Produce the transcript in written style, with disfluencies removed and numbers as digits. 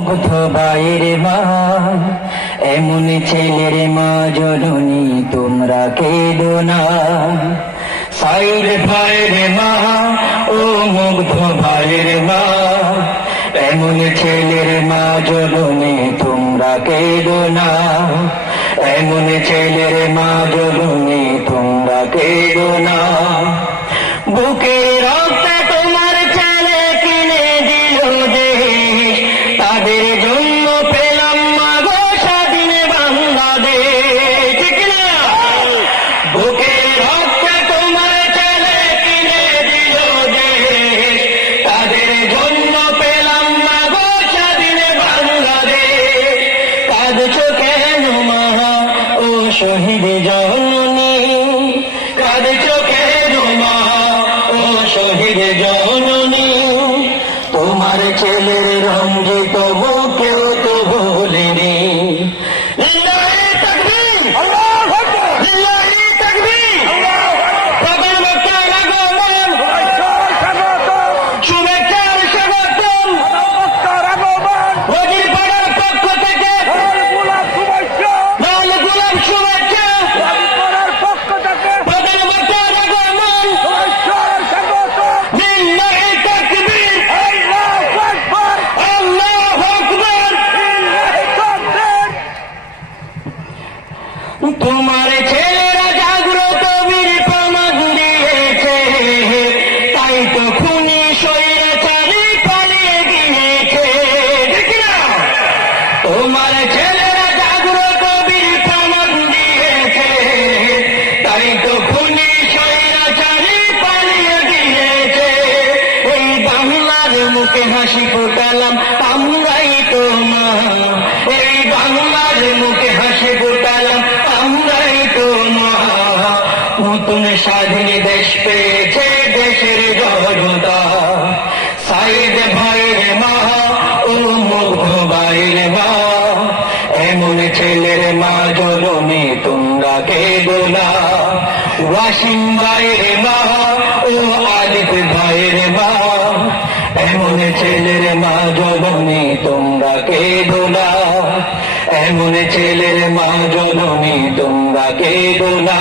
মুগ্ধ ভাইয়ের মা, এমন ছেলের মা জননী তোমরা কেঁদো না। সাইদ ভাইয়ের মা, ও মুগ্ধ ভাইয়ের মা, এমন ছেলের মা জননী তোমরা কেঁদো না। এমন ছেলের মা জননী তোমরা কেঁদো না। বুকের রক্তে তোমার ছেলে কিনে দিল দেশ, তাদের জন্য পেলাম মাগো স্বাধীন বাংলাদেশ। ঠিক না? বুকের রক্তে তোমার ছেলে কিনে দিল দেশ, তাদের জন্য পেলাম মাগো স্বাধীন বাংলাদেশ। কাঁদছো কেন মা, ও শহীদ জননী, কাঁদছো কেন মা, ও শহীদ জননী। তোমার ছেলের রঞ্জিত বুকেও তো ভোলেনি। লিল্লাহি তাকবীর, আল্লাহু আকবার, লিল্লাহি তাকবীর। প্রধানমন্ত্রীর আগমন, শুভেচ্ছার স্বাগতম। ওজিরপাড়ার পক্ষ থেকে লাল গোলাপ শুভেচ্ছা। প্রধানমন্ত্রীর আগমন, লিল্লাহি তাকবীর, আল্লাহু আকবার। তোমার ছেলেরা জাগ্রত বীর প্রমাণ দিয়েছে, তাই তো খুনি স্বৈরাচারী পালিয়ে গিয়েছে। ঠিক না? তোমার ছেলেরা জাগ্রত বীর প্রমাণ দিয়েছে, তাই তো খুনি স্বৈরাচারী পালিয়ে গিয়েছে। এই বাংলার মুখে হাসি ফোটালাম আমরাই তো মা, এই বাংলার মুখে হাসি ফোটালাম আমরাই তো মা। নতুন স্বাধীন দেশ পেয়েছে দেশের জনতা। সাইদ ভাইয়ের মা, ও মুগ্ধ ভাইয়ের মা, এমন ছেলের মা জননী তোমরা কেঁদো না। ওয়াসিম ভাইয়ের মা, ও আলিফ ভাইয়ের মা, এমন ছেলের মা জননী তোমরা কেঁদো না। এমন ছেলের মা জননী তোমরা কেঁদো না।